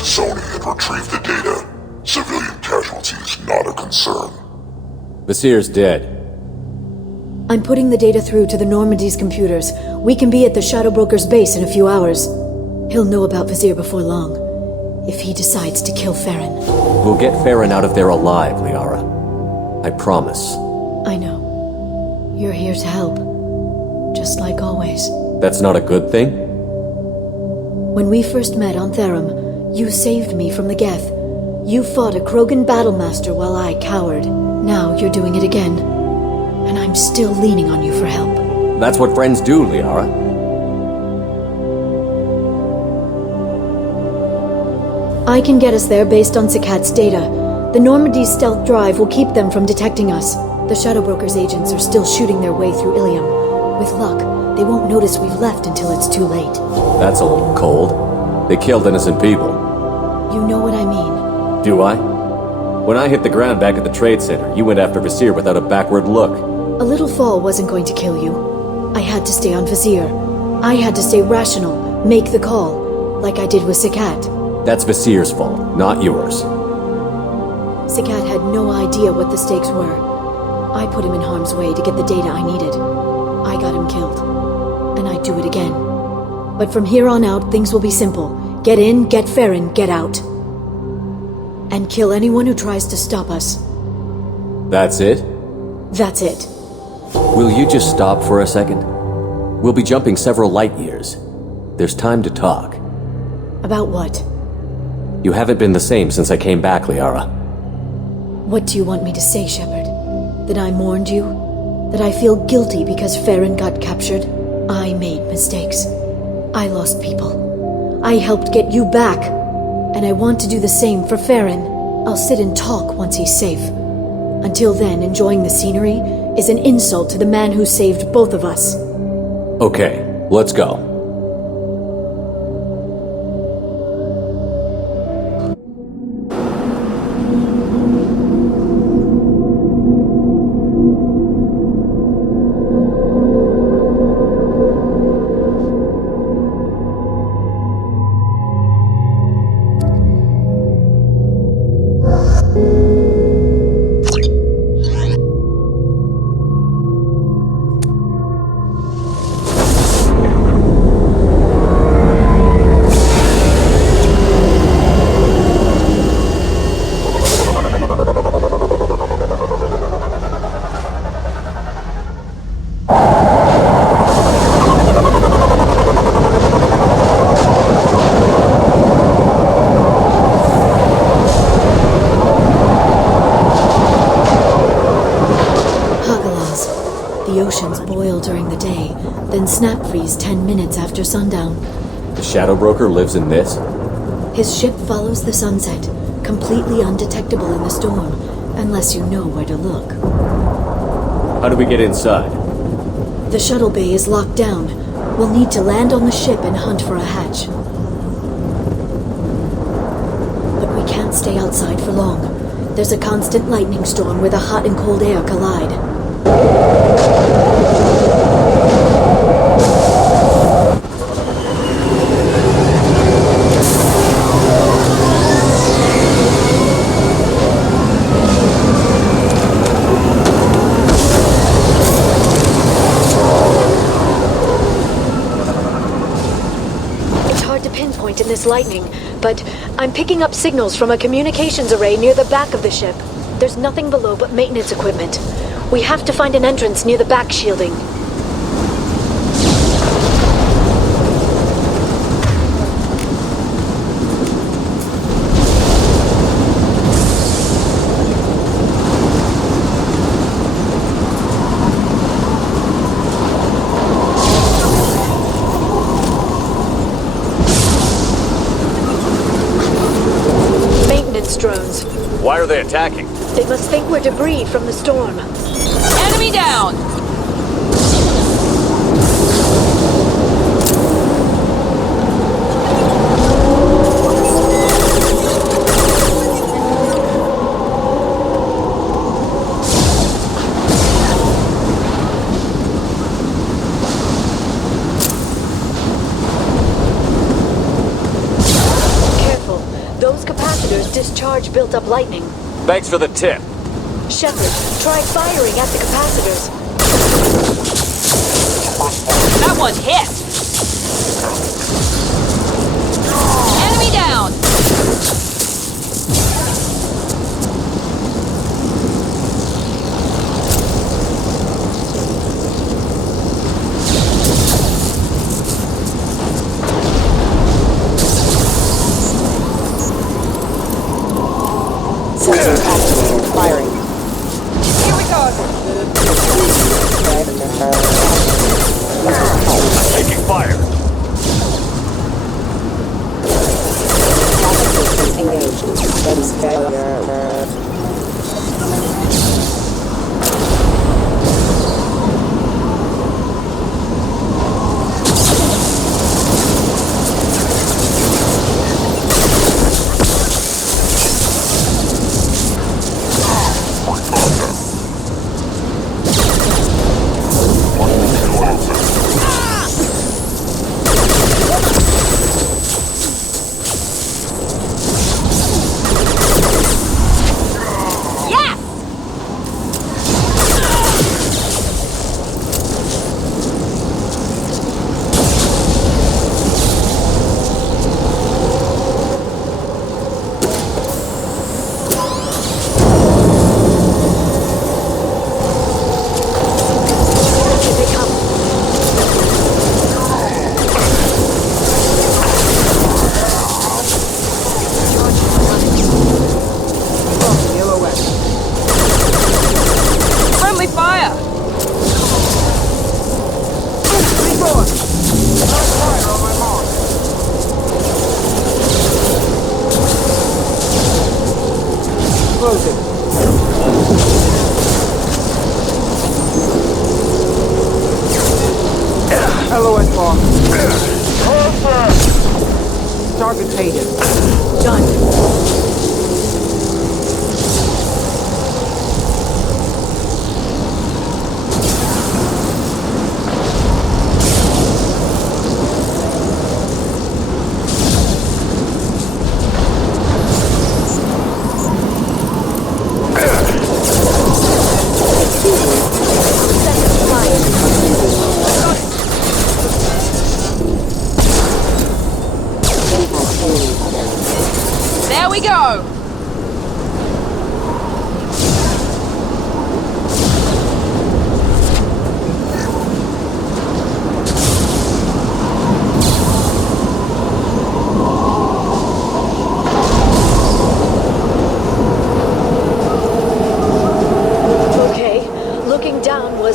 T'Soni and retrieve the data. Civilian casualties not a concern. Vasir's dead. I'm putting the data through to the Normandy's computers. We can be at the Shadow Broker's base in a few hours. He'll know about Vasir before long, if he decides to kill Feron. We'll get Feron out of there alive, Liara. I promise. I know. You're here to help. Just like always. That's not a good thing? When we first met on Therum, you saved me from the Geth. You fought a Krogan battlemaster while I cowered. Now you're doing it again. And I'm still leaning on you for help. That's what friends do, Liara. I can get us there based on Sakat's data. The Normandy's stealth drive will keep them from detecting us. The Shadow Broker's agents are still shooting their way through Ilium. With luck, they won't notice we've left until it's too late. That's a little cold. They killed innocent people. You know what I mean. Do I? When I hit the ground back at the trade center, you went after Vasir without a backward look. A little fall wasn't going to kill you. I had to stay on Vasir. I had to stay rational, make the call, like I did with Sakat. That's Vasir's fault, not yours. Sakat had no idea what the stakes were. I put him in harm's way to get the data I needed. I got him killed. And I'd do it again. But from here on out, things will be simple. Get in, get Feron, get out. And kill anyone who tries to stop us. That's it? That's it. Will you just stop for a second? We'll be jumping several light years. There's time to talk. About what? You haven't been the same since I came back, Liara. What do you want me to say, Shepard? That I mourned you? That I feel guilty because Feron got captured? I made mistakes. I lost people. I helped get you back. And I want to do the same for Feron. I'll sit and talk once he's safe. Until then, enjoying the scenery is an insult to the man who saved both of us. Okay, let's go. Snap freeze 10 minutes after sundown. The Shadow Broker lives in this? His ship follows the sunset, completely undetectable in the storm, unless you know where to look. How do we get inside? The shuttle bay is locked down. We'll need to land on the ship and hunt for a hatch. But we can't stay outside for long. There's a constant lightning storm where the hot and cold air collide. In this lightning, but I'm picking up signals from a communications array near the back of the ship. There's nothing below but maintenance equipment. We have to find an entrance near the back shielding. Drones. Why are they attacking? They must think we're debris from the storm. Enemy down! Those capacitors discharge built-up lightning. Thanks for the tip. Shepard, try firing at the capacitors. That one hit! Enemy down! Sensors activated. Firing. Here we go! Taking fire. System engaged. Status failure.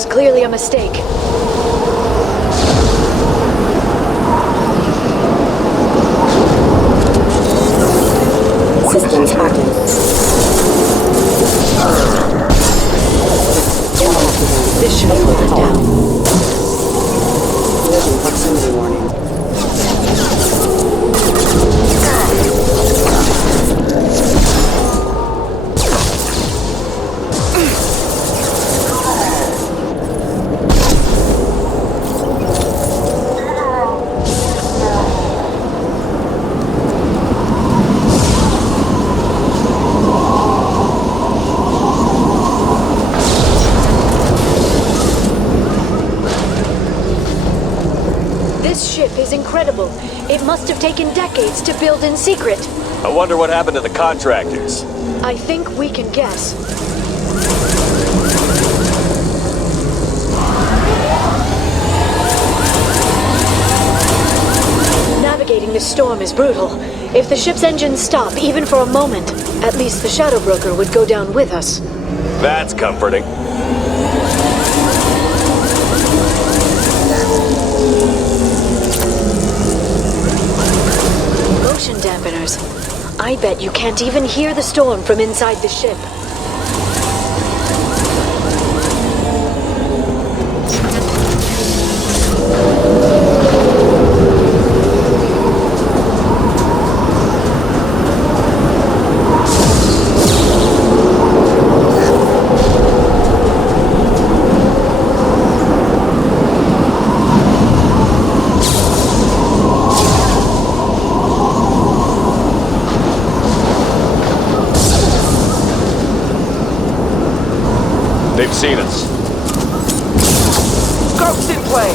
Clearly a mistake. Systems active. This should slow them down. Collision proximity warning. Is incredible. It must have taken decades to build in secret. I wonder what happened to the contractors. I think we can guess. Navigating this storm is brutal. If the ship's engines stop, even for a moment, at least the Shadow Broker would go down with us. That's comforting. Motion dampeners. I bet you can't even hear the storm from inside the ship. seen us. Scopes in play!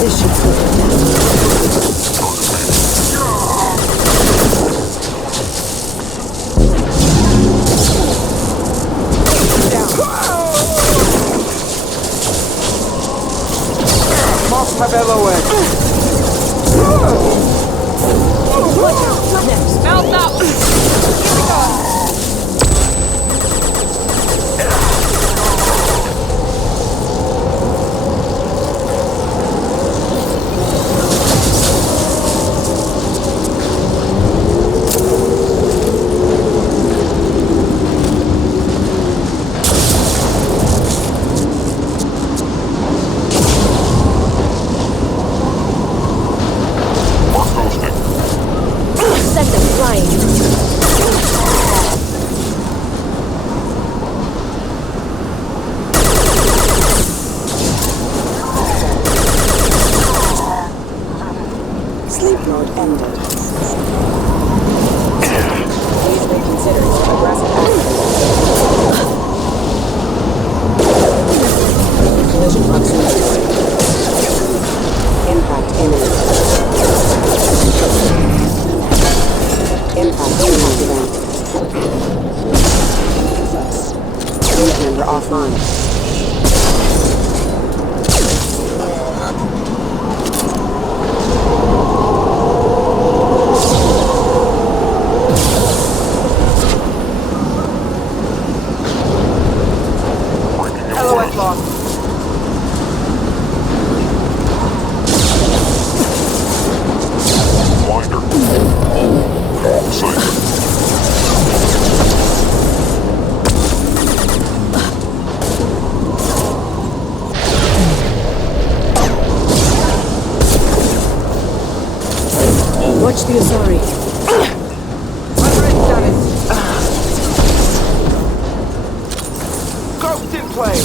This should slow them down. Must have LOS. Mount that one. Here we go. Send them flying. Sleep mode ended. Please reconsider your aggressive actions. Collision proximity. Impact imminent. Impact event. Unit member offline. LOS lost. Winder. All sighted. Watch the Asari. Already done it. Scopes in play.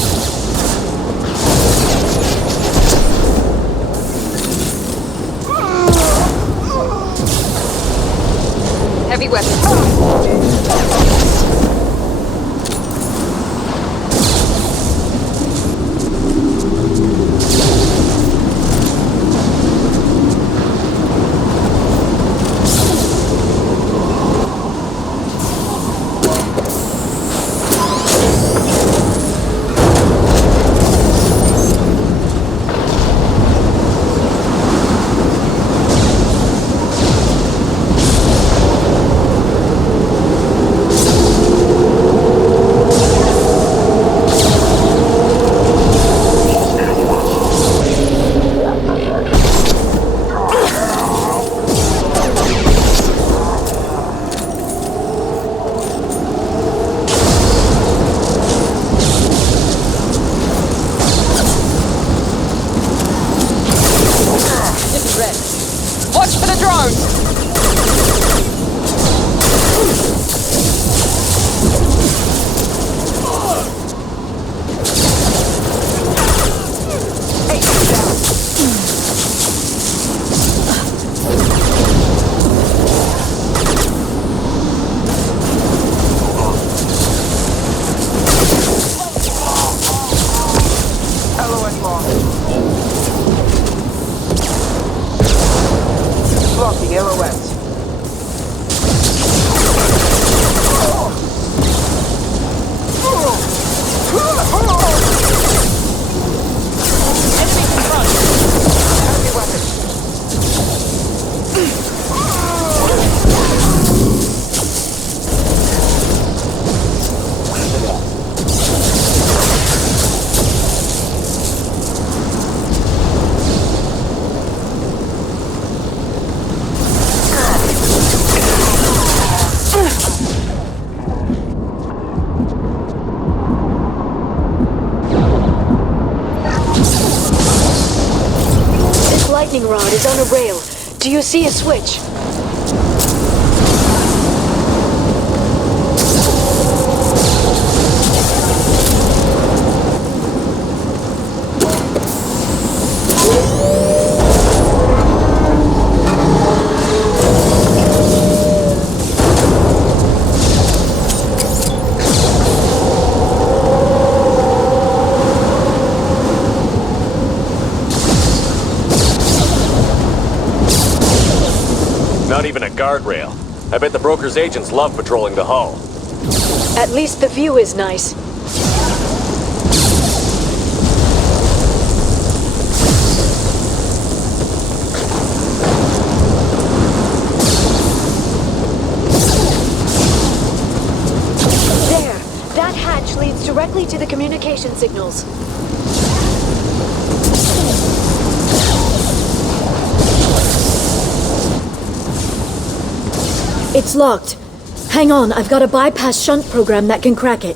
Heavy weapon. Watch for the drones! LOS lost. Blocking LOS. Enemy confront. Heavy weapon. This lightning rod is on a rail. Do you see a switch? Not even a guardrail. I bet the broker's agents love patrolling the hull. At least the view is nice. There! That hatch leads directly to the communication signals. It's locked. Hang on, I've got a bypass shunt program that can crack it.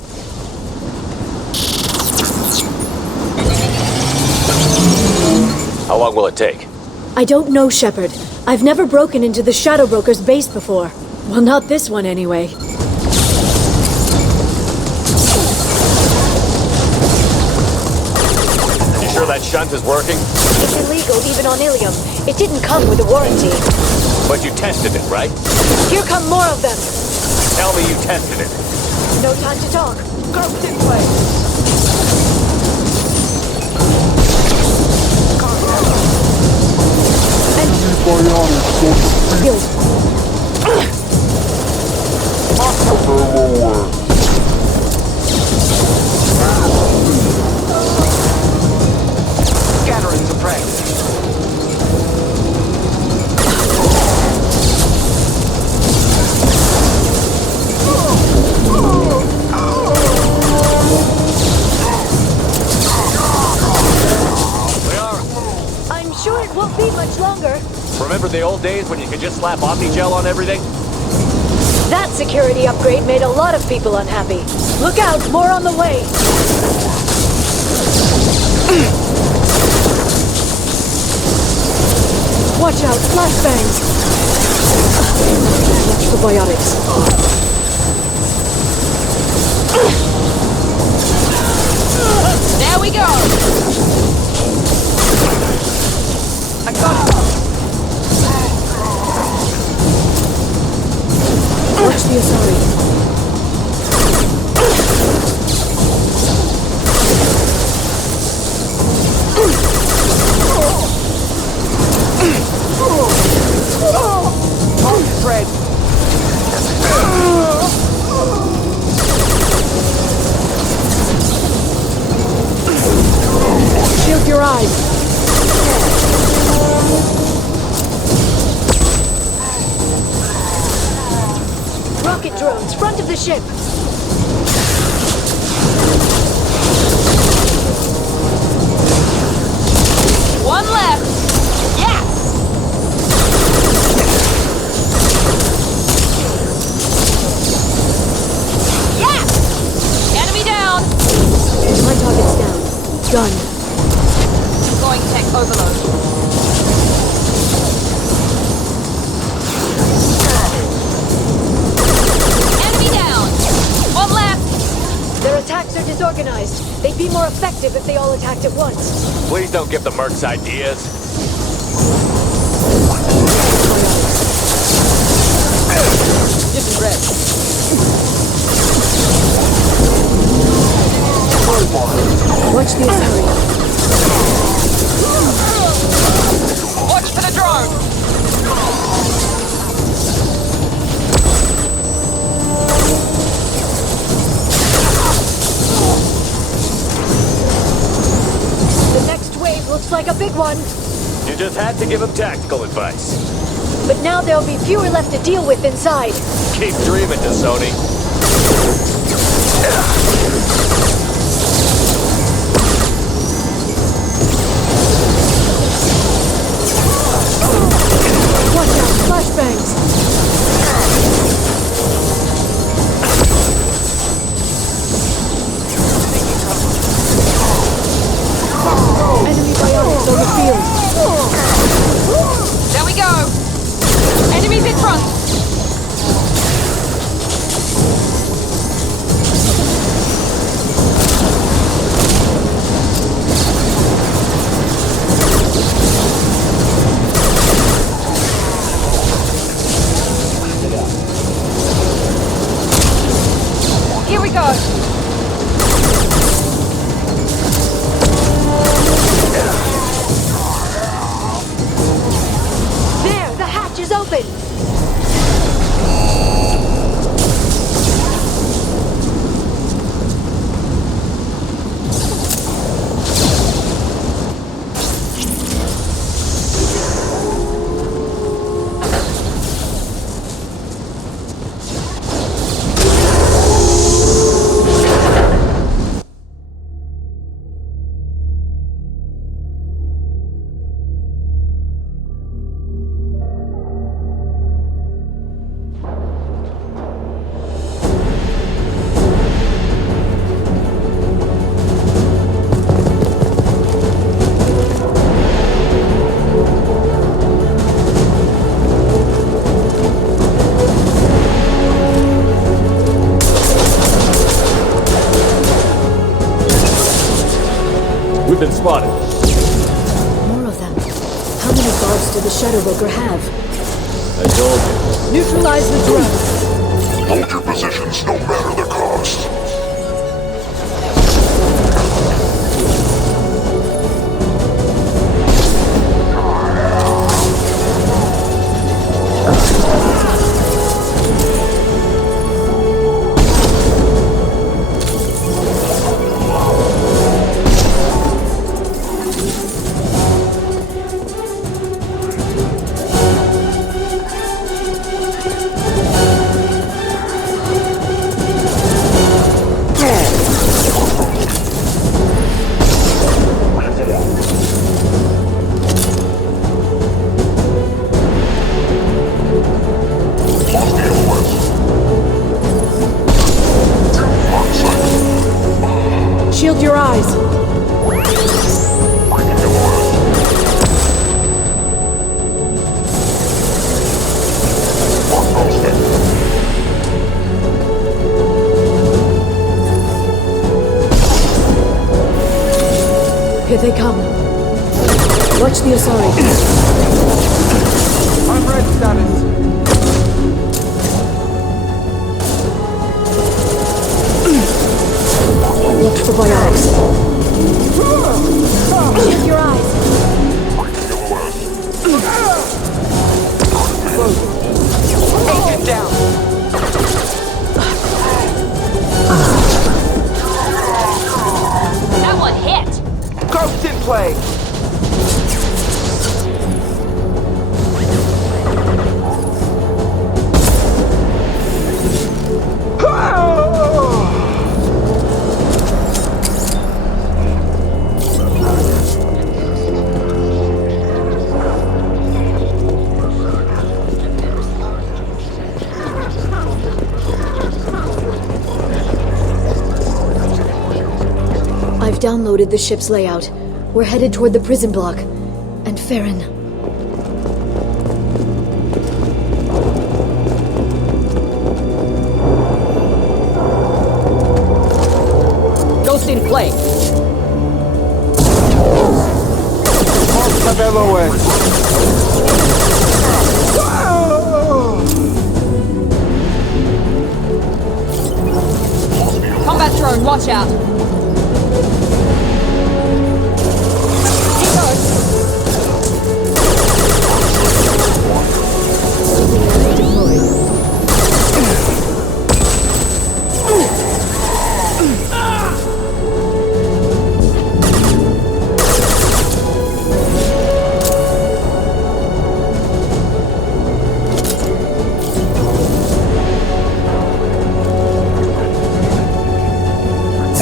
How long will it take? I don't know, Shepard. I've never broken into the Shadow Broker's base before. Well, not this one anyway. You sure that shunt is working? It's illegal even on Ilium. It didn't come with a warranty. But you tested it, right? Here come more of them. Tell me you tested it. No time to talk. Ghost in place. Scattering the prey. I'm sure it won't be much longer. Remember the old days when you could just slap Omnigel on everything? That security upgrade made a lot of people unhappy. Look out, more on the way. Watch out, flashbangs. Watch the biotics. There we go! I got it. Watch the Asari. Fred. Shield your eyes. Rocket drones, front of the ship. One left! Yes! Yes! Enemy down! My target's down. Done. Going tech overload. Enemy down! One left! Their attacks are disorganized. They'd be more effective if they all attacked at once. Please don't give the mercs ideas. Getting red. Watch the Asari. Watch for the drone! The next wave looks like a big one. You just had to give him tactical advice. But now there'll be fewer left to deal with inside. Keep dreaming, T'Soni. Watch out, flashbangs. Enemy biotics on the field. There we go! Enemies in front! spotted! We've been spotted. More of them. How many guards did the Shadow Broker have? I told you. Neutralize the drone. Hold your positions no matter the cost. Shield your eyes. Here they come. Watch the Asari. I'm red status. Watch for biotics. Shield your eyes. Agent down. That one hit! Ghost in play. I've downloaded the ship's layout. We're headed toward the prison block. And Feron. Ghost in play! Have LOS. Combat drone, watch out!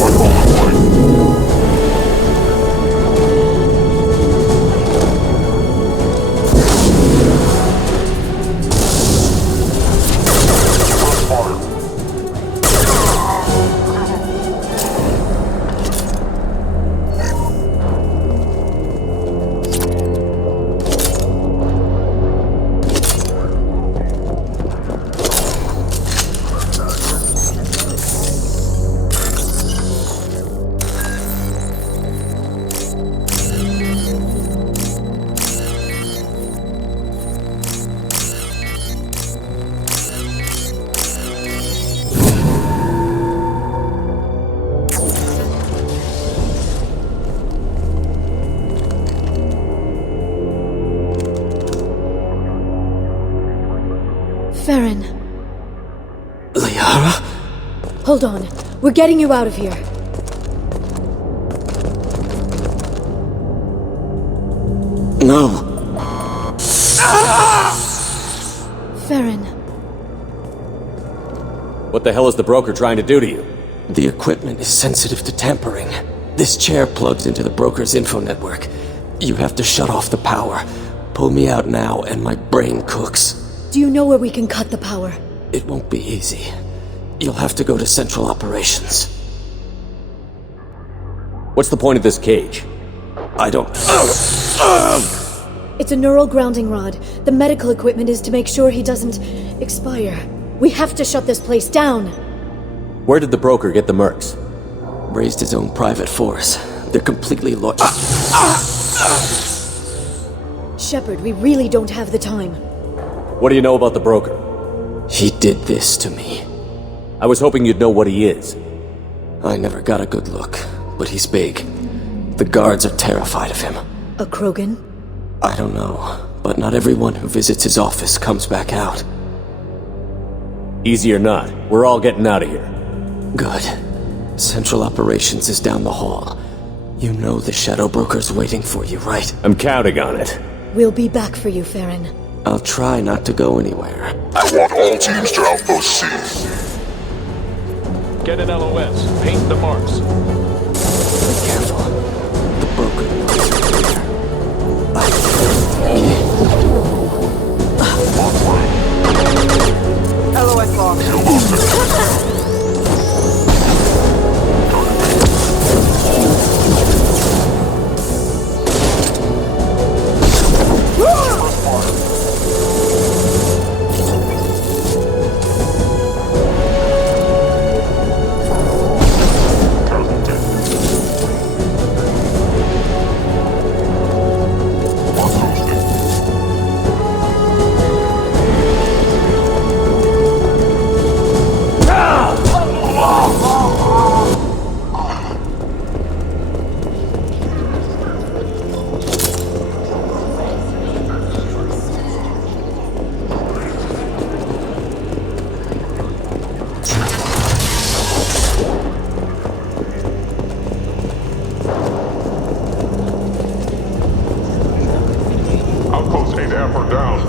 My Feron, Liara? hold on. We're getting you out of here. No. Feron, What the hell is the broker trying to do to you? The equipment is sensitive to tampering. This chair plugs into the broker's info network. You have to shut off the power. Pull me out now and my brain cooks. do you know where we can cut the power? It won't be easy. You'll have to go to Central Operations. What's the point of this cage? I don't... It's a neural grounding rod. The medical equipment is to make sure he doesn't expire. We have to shut this place down. Where did the broker get the mercs? Raised his own private force. They're completely Shepard, we really don't have the time. What do you know about the broker? He did this to me. I was hoping you'd know what he is. I never got a good look, but he's big. The guards are terrified of him. A Krogan? I don't know, but not everyone who visits his office comes back out. Easy or not, we're all getting out of here. Good. Central Operations is down the hall. You know the Shadow Broker's waiting for you, right? I'm counting on it. We'll be back for you, Feron. I'll try not to go anywhere. I want all teams to Outpost C. Get an LOS. Paint the marks. Be careful. The broker. LOS locked. Outpost 8F are down.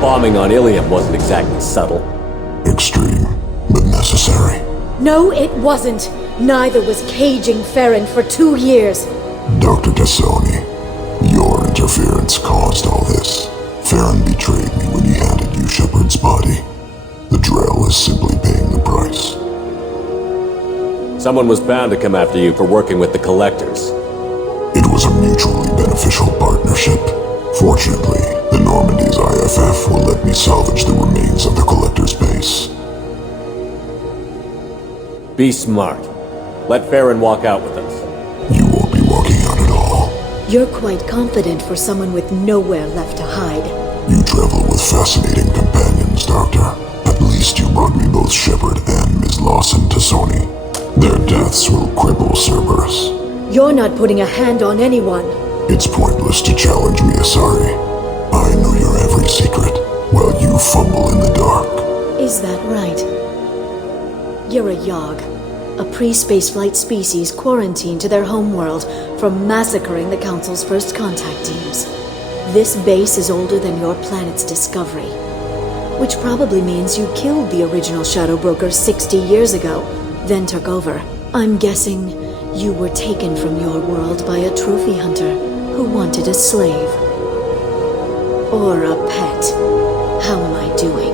Bombing on Ilium wasn't exactly subtle. Extreme, but necessary. No, it wasn't. Neither was caging Feron for 2 years. Dr. T'Soni, your interference caused all this. Feron betrayed me when he handed you Shepard's body. The Drell is simply paying the price. Someone was bound to come after you for working with the Collectors. It was a mutually beneficial partnership. Fortunately, the Normandy's IFF will let me salvage the remains of the Collector's base. Be smart. Let Feron walk out with us. You won't be walking out at all. You're quite confident for someone with nowhere left to hide. You travel with fascinating companions, Doctor. At least you brought me both Shepard and Ms. Lawson T'Soni. Their deaths will cripple Cerberus. You're not putting a hand on anyone. It's pointless to challenge me, Asari. I know your every secret, while you fumble in the dark. Is that right? You're a Yogg, a pre-spaceflight species quarantined to their homeworld from massacring the Council's first contact teams. This base is older than your planet's discovery. Which probably means you killed the original Shadow Broker 60 years ago, then took over. I'm guessing you were taken from your world by a trophy hunter who wanted a slave. Or a pet. How am I doing?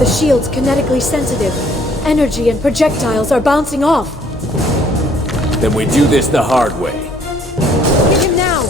The shield's kinetically sensitive. Energy and projectiles are bouncing off. Then we do this the hard way. Get him now!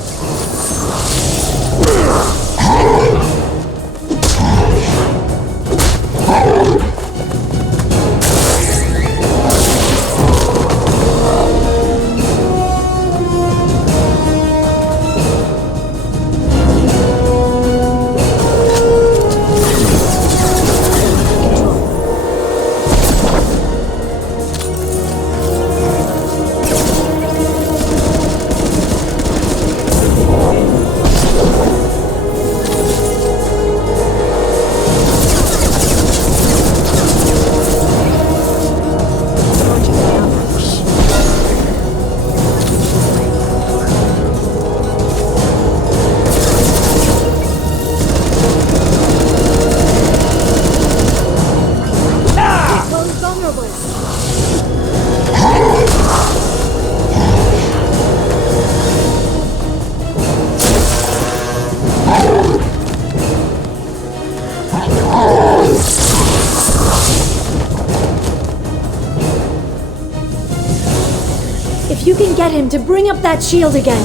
If you can get him to bring up that shield again,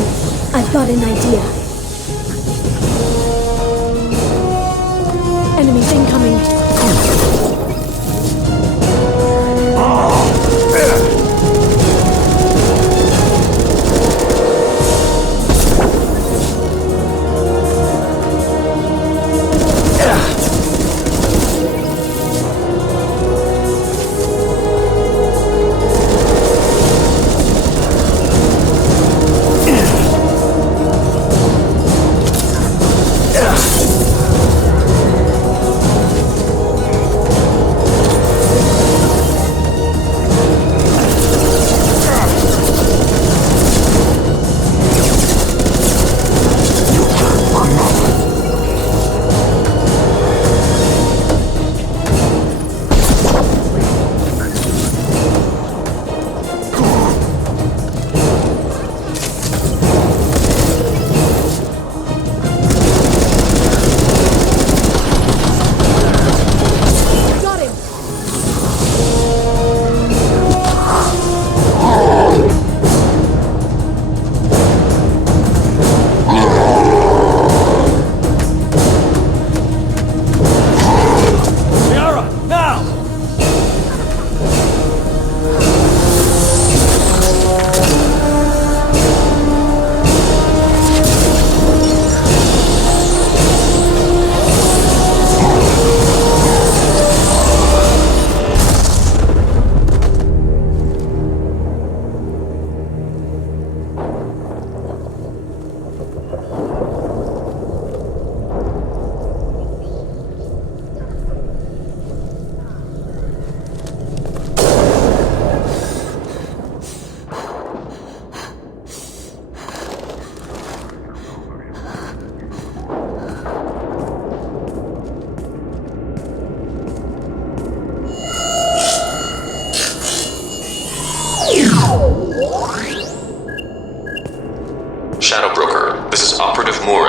I've got an idea. Enemies incoming.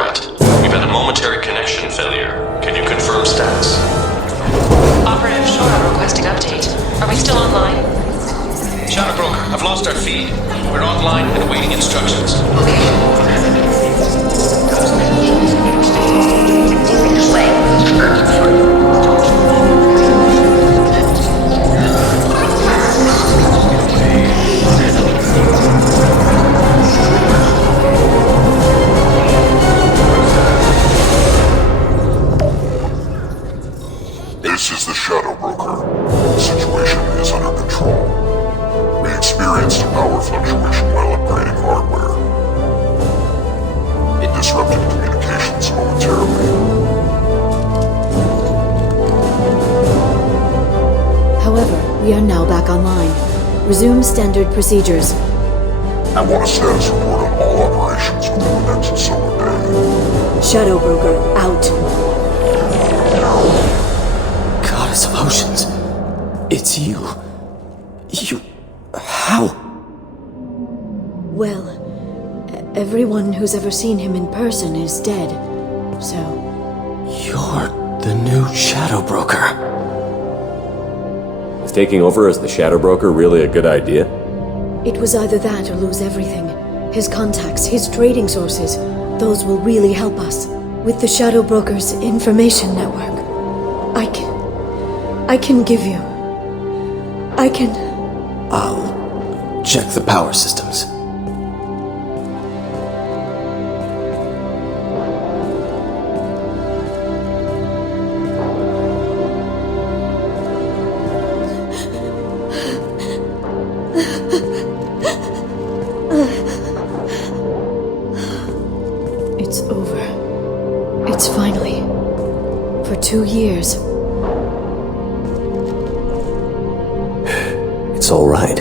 threat. We've had a momentary connection failure. Can you confirm status? Operative Shadow requesting update. Are we still online? Shadow Broker, I've lost our feed. We're online and awaiting instructions. This is the Shadow Broker. The situation is under control. We experienced a power fluctuation while upgrading hardware. It disrupted communications momentarily. However, we are now back online. Resume standard procedures. I want a status report on all operations within the next solar day. Shadow Broker, out. Goddess of Oceans. It's you. How? Well, everyone who's ever seen him in person is dead, so... You're the new Shadow Broker. Is taking over as the Shadow Broker really a good idea? It was either that or lose everything. His contacts, his trading sources, those will really help us. With the Shadow Broker's information network, I can give you... I'll check the power systems. It's over. It's finally... For 2 years. It's all right.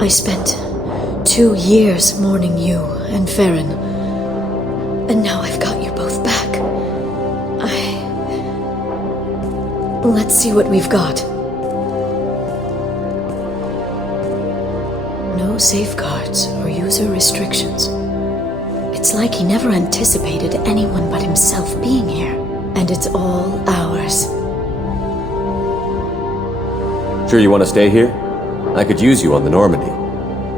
I spent 2 years mourning you and Feron. And now I've got you both back. Let's see what we've got. No safeguards or user restrictions. It's like he never anticipated anyone but himself being here. And it's all ours. Sure you want to stay here? I could use you on the Normandy.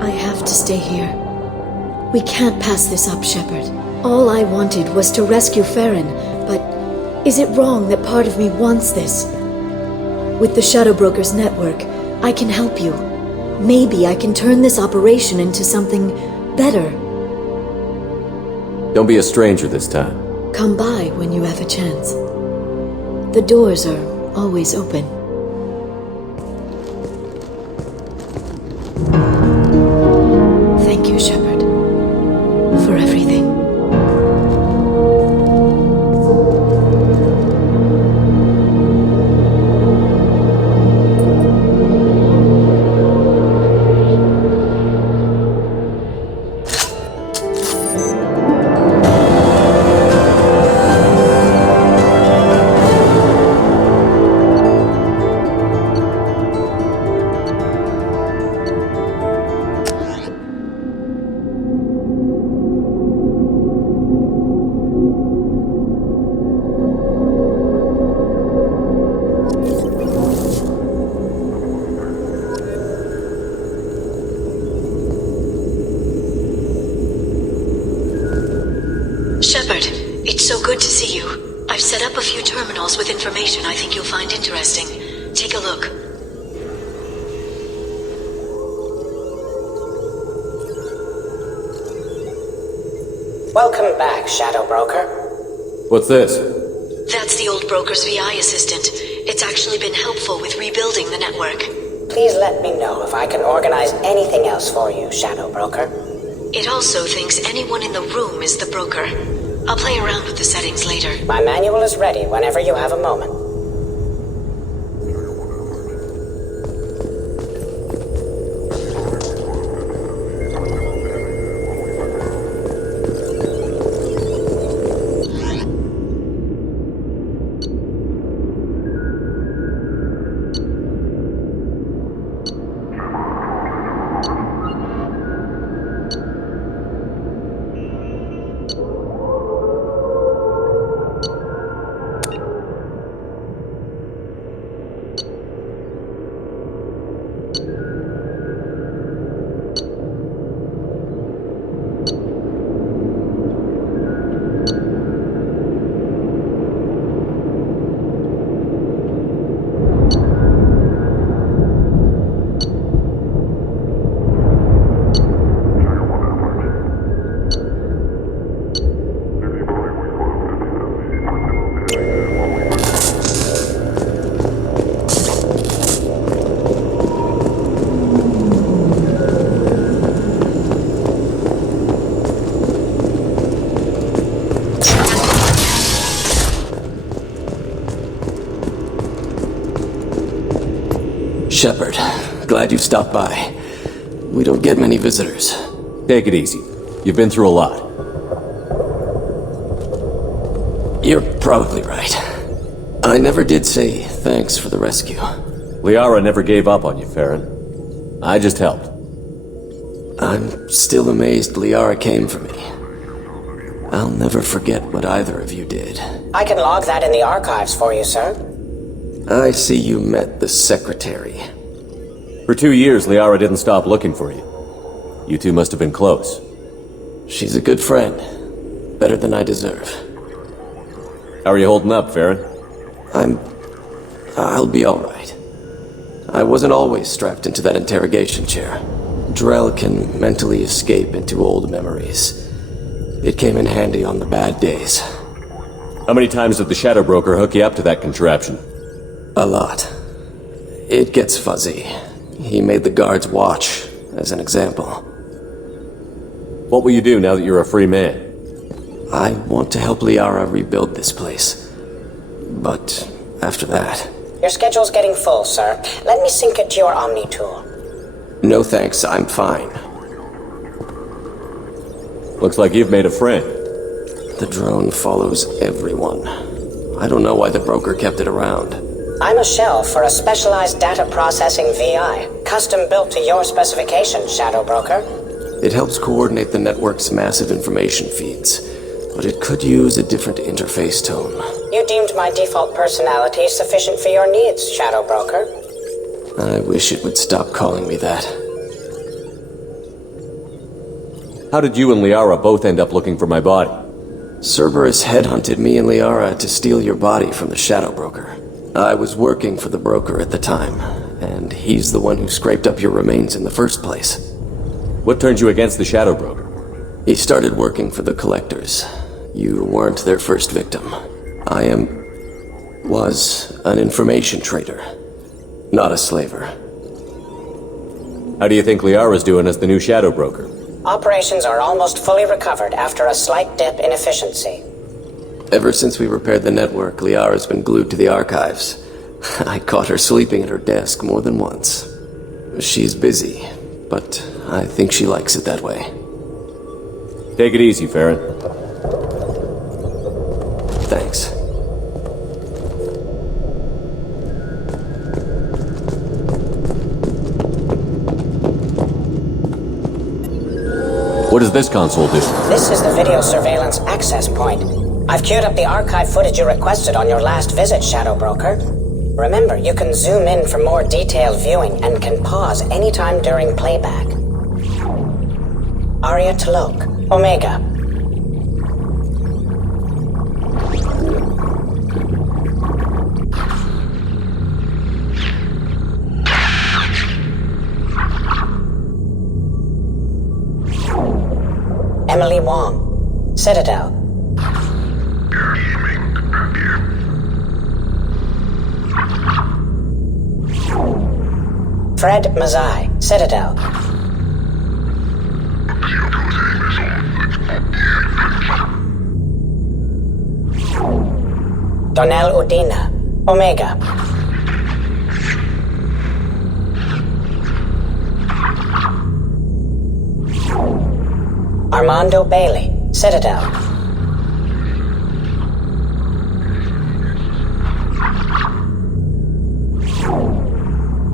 I have to stay here. We can't pass this up, Shepard. All I wanted was to rescue Feron, but is it wrong that part of me wants this? With the Shadow Broker's network, I can help you. Maybe I can turn this operation into something better. Don't be a stranger this time. Come by when you have a chance. The doors are always open. Thank you, Shepard, for everything. Shepard, it's so good to see you. I've set up a few terminals with information I think you'll find interesting. Take a look. Welcome back, Shadow Broker. What's this? That's the old broker's VI assistant. It's actually been helpful with rebuilding the network. Please let me know if I can organize anything else for you, Shadow Broker. It also thinks anyone in the room is the broker. I'll play around with the settings later. My manual is ready whenever you have a moment. Shepard, glad you stopped by. We don't get many visitors. Take it easy. You've been through a lot. You're probably right. I never did say thanks for the rescue. Liara never gave up on you, Feron. I just helped. I'm still amazed Liara came for me. I'll never forget what either of you did. I can log that in the archives for you, sir. I see you met the Secretary. For 2 years, Liara didn't stop looking for you. You two must have been close. She's a good friend. Better than I deserve. How are you holding up, Feron? I'll be alright. I wasn't always strapped into that interrogation chair. Drell can mentally escape into old memories. It came in handy on the bad days. How many times did the Shadow Broker hook you up to that contraption? A lot. It gets fuzzy. He made the guards watch, as an example. What will you do now that you're a free man? I want to help Liara rebuild this place. But after that... Your schedule's getting full, sir. Let me sync it to your Omni tool. No thanks, I'm fine. Looks like you've made a friend. The drone follows everyone. I don't know why the broker kept it around. I'm a shell for a specialized data processing VI, custom built to your specifications, Shadow Broker. It helps coordinate the network's massive information feeds, but it could use a different interface tone. You deemed my default personality sufficient for your needs, Shadow Broker. I wish it would stop calling me that. How did you and Liara both end up looking for my body? Cerberus headhunted me and Liara to steal your body from the Shadow Broker. I was working for the broker at the time, and he's the one who scraped up your remains in the first place. What turned you against the Shadow Broker? He started working for the Collectors. You weren't their first victim. I was an information trader, not a slaver. How do you think Liara's doing as the new Shadow Broker? Operations are almost fully recovered after a slight dip in efficiency. Ever since we repaired the network, Liara's been glued to the archives. I caught her sleeping at her desk more than once. She's busy, but I think she likes it that way. Take it easy, Feron. Thanks. What does this console do? This is the video surveillance access point. I've queued up the archive footage you requested on your last visit, Shadow Broker. Remember, you can zoom in for more detailed viewing and can pause anytime during playback. Aria T'Lok, Omega. Emily Wong, Citadel. Fred Mazai, Citadel. Donnell Udina, Omega. Armando Bailey, Citadel.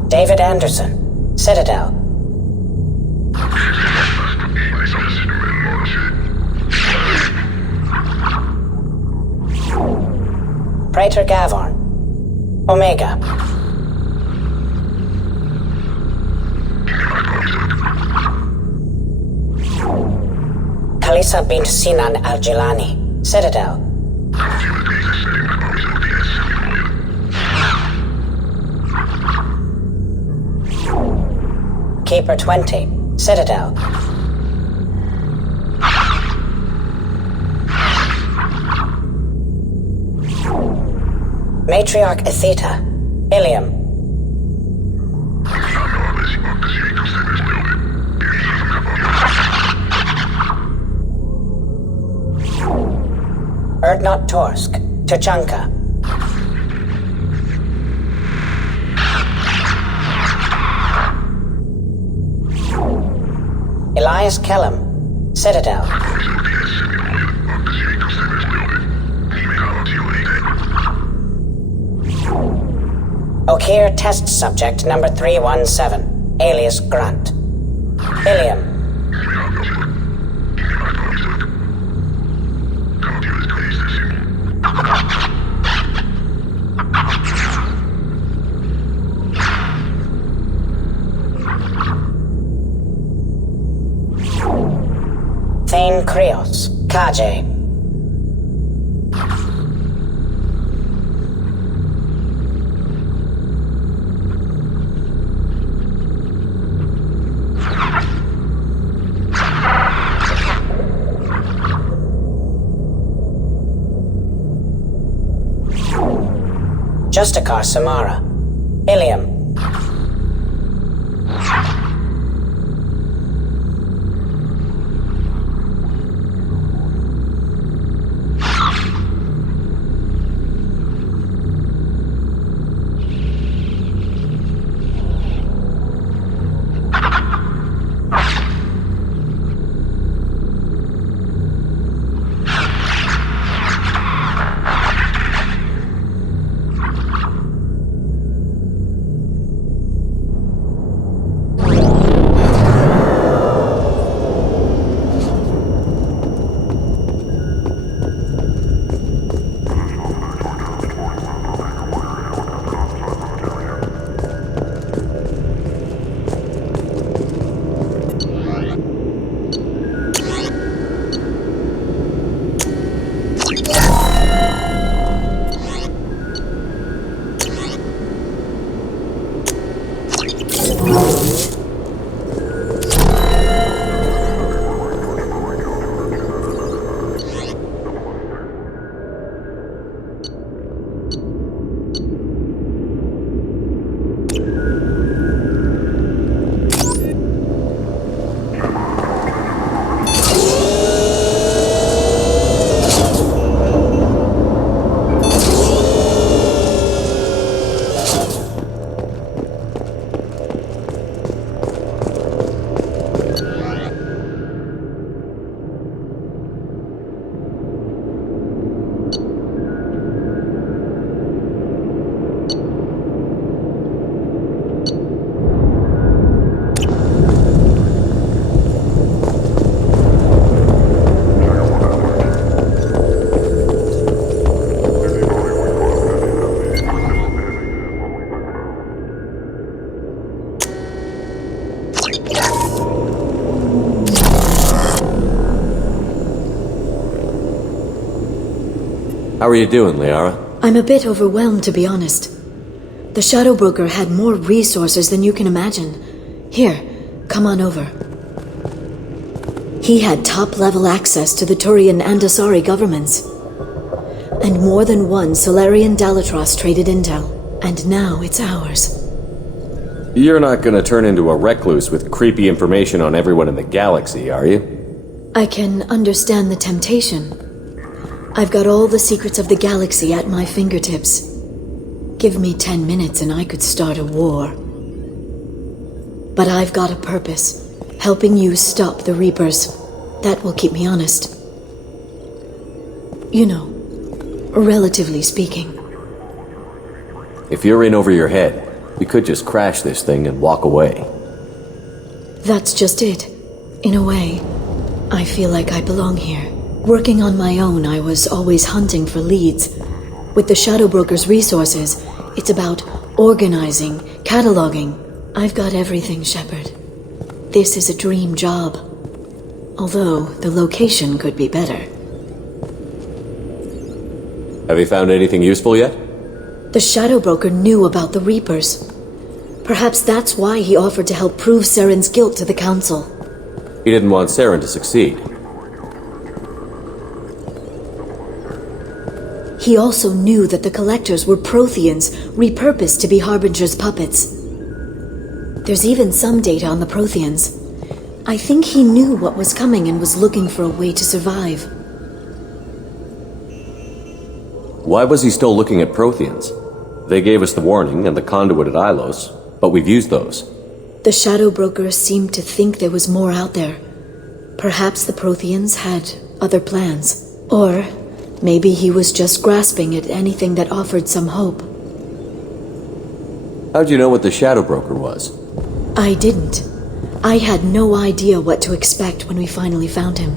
David Anderson, Citadel. Praetor Gavorn, Omega. Kalisa bint Sinan Al-Jilani, Citadel. Keeper 20, Citadel. Matriarch Atheta, Ilium. Erdnot Torsk, Tuchanka. Matthias Kellum, Citadel. Okeer test subject number 317, alias Grunt. Ilium. Thane Krios, Kaje. Justikar Samara, Ilium. How are you doing, Liara? I'm a bit overwhelmed, to be honest. The Shadow Broker had more resources than you can imagine. Here, come on over. He had top-level access to the Turian and Asari governments. And more than one Solarian Dalatros traded intel. And now it's ours. You're not gonna turn into a recluse with creepy information on everyone in the galaxy, are you? I can understand the temptation. I've got all the secrets of the galaxy at my fingertips. Give me 10 minutes and I could start a war. But I've got a purpose. Helping you stop the Reapers. That will keep me honest. You know, relatively speaking. If you're in over your head, we could just crash this thing and walk away. That's just it. In a way, I feel like I belong here. Working on my own, I was always hunting for leads. With the Shadow Broker's resources, it's about organizing, cataloging. I've got everything, Shepard. This is a dream job. Although, the location could be better. Have you found anything useful yet? The Shadow Broker knew about the Reapers. Perhaps that's why he offered to help prove Saren's guilt to the Council. He didn't want Saren to succeed. He also knew that the Collectors were Protheans, repurposed to be Harbinger's puppets. There's even some data on the Protheans. I think he knew what was coming and was looking for a way to survive. Why was he still looking at Protheans? They gave us the warning and the conduit at Ilos, but we've used those. The Shadow Broker seemed to think there was more out there. Perhaps the Protheans had other plans. Or maybe he was just grasping at anything that offered some hope. How'd you know what the Shadow Broker was? I didn't. I had no idea what to expect when we finally found him.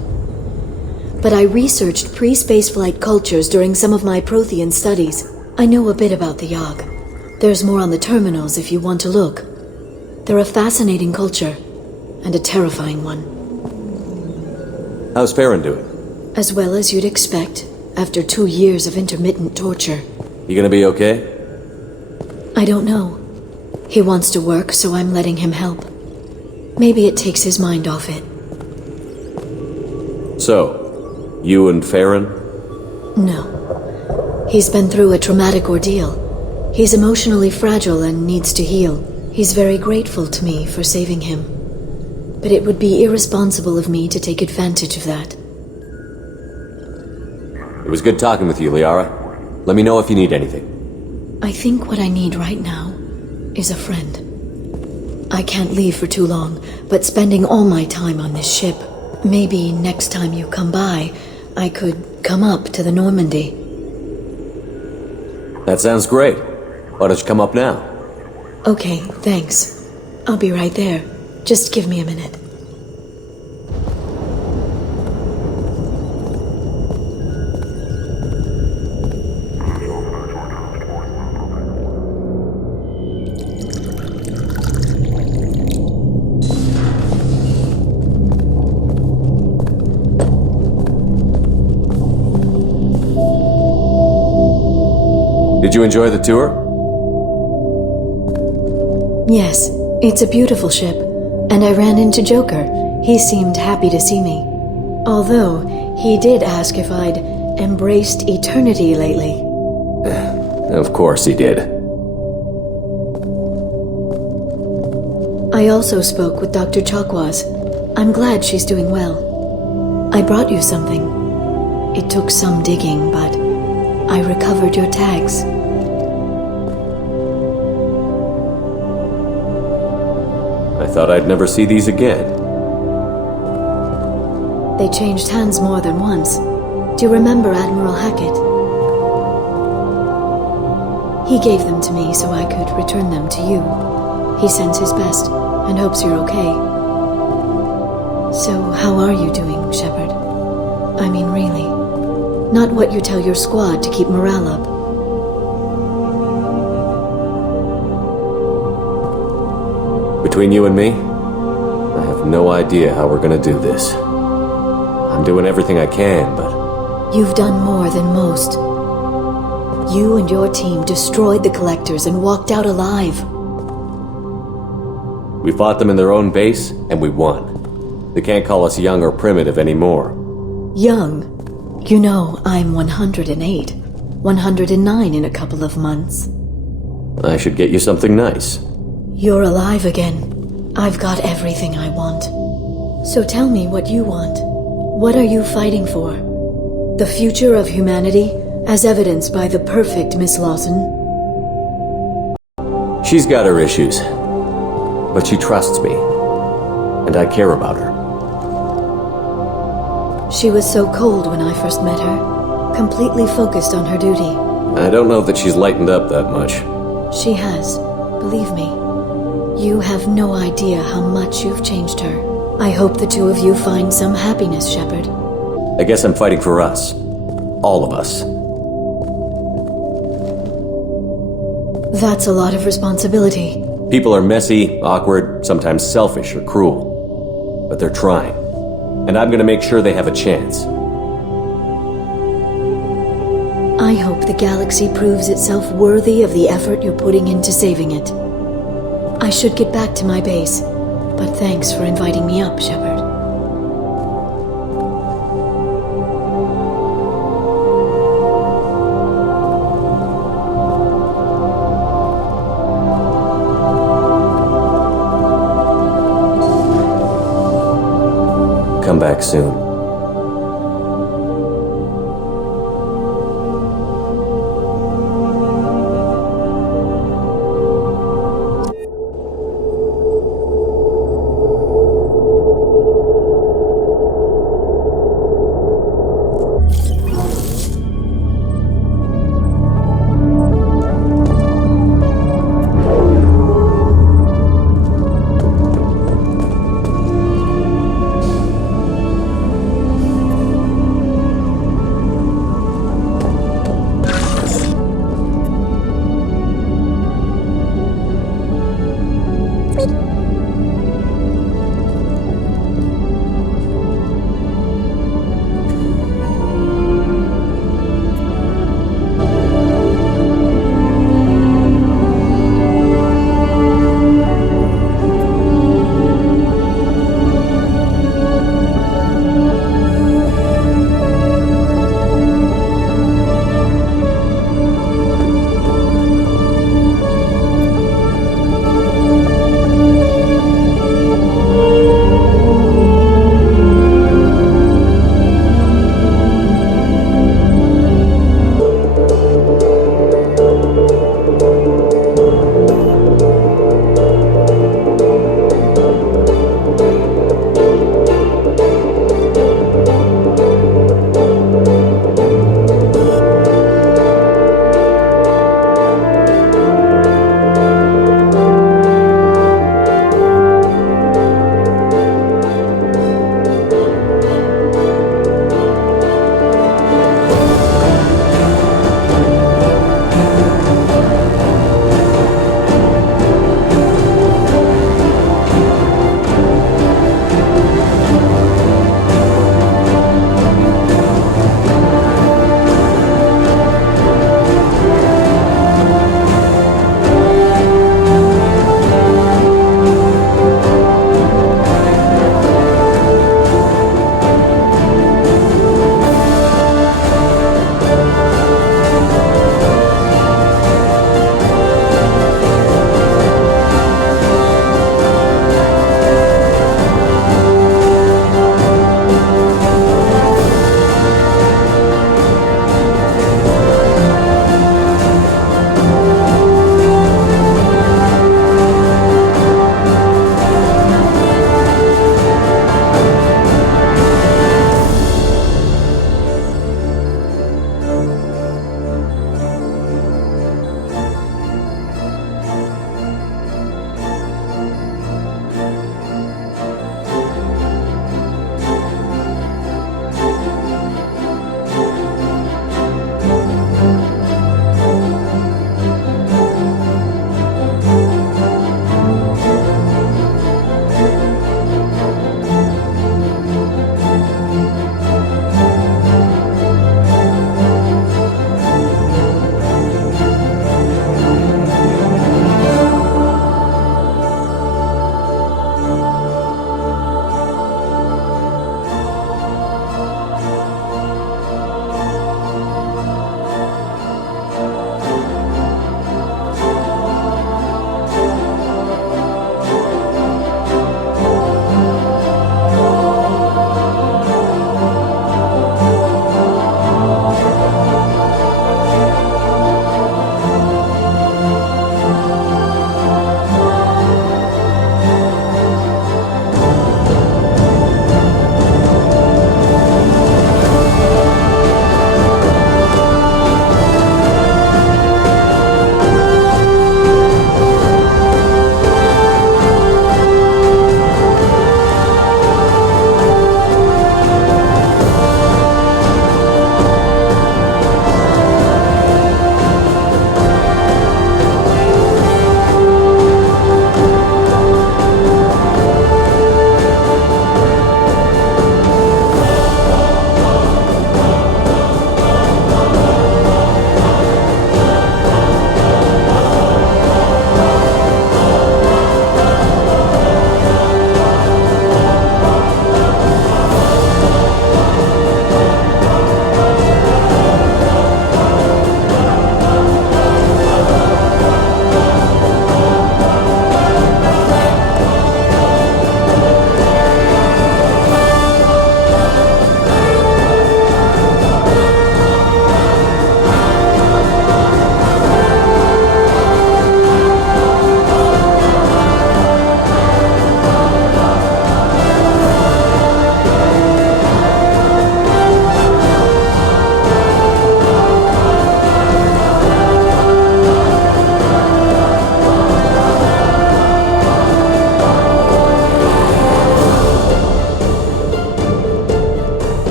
But I researched pre-spaceflight cultures during some of my Prothean studies. I know a bit about the Yog. There's more on the terminals if you want to look. They're a fascinating culture, and a terrifying one. How's Feron doing? As well as you'd expect, after 2 years of intermittent torture. You gonna be okay? I don't know. He wants to work, so I'm letting him help. Maybe it takes his mind off it. So, you and Feron? No. He's been through a traumatic ordeal. He's emotionally fragile and needs to heal. He's very grateful to me for saving him. But it would be irresponsible of me to take advantage of that. It was good talking with you, Liara. Let me know if you need anything. I think what I need right now is a friend. I can't leave for too long, but spending all my time on this ship. Maybe next time you come by, I could come up to the Normandy. That sounds great. Why don't you come up now? Okay, thanks. I'll be right there. Just give me a minute. Did you enjoy the tour? Yes, it's a beautiful ship. And I ran into Joker. He seemed happy to see me. Although, he did ask if I'd embraced eternity lately. Of course he did. I also spoke with Dr. Chakwas. I'm glad she's doing well. I brought you something. It took some digging, but I recovered your tags. I thought I'd never see these again. They changed hands more than once. Do you remember Admiral Hackett? He gave them to me so I could return them to you. He sends his best and hopes you're okay. So, how are you doing, Shepard? I mean, really. Not what you tell your squad to keep morale up. Between you and me, I have no idea how we're gonna do this. I'm doing everything I can, but... You've done more than most. You and your team destroyed the Collectors and walked out alive. We fought them in their own base, and we won. They can't call us young or primitive anymore. Young? You know, I'm 108. 109 in a couple of months. I should get you something nice. You're alive again. I've got everything I want. So tell me what you want. What are you fighting for? The future of humanity, as evidenced by the perfect Miss Lawson? She's got her issues. But she trusts me. And I care about her. She was so cold when I first met her. Completely focused on her duty. I don't know that she's lightened up that much. She has. Believe me. You have no idea how much you've changed her. I hope the two of you find some happiness, Shepard. I guess I'm fighting for us. All of us. That's a lot of responsibility. People are messy, awkward, sometimes selfish or cruel. But they're trying. And I'm gonna make sure they have a chance. I hope the galaxy proves itself worthy of the effort you're putting into saving it. I should get back to my base, but thanks for inviting me up, Shepard. Come back soon.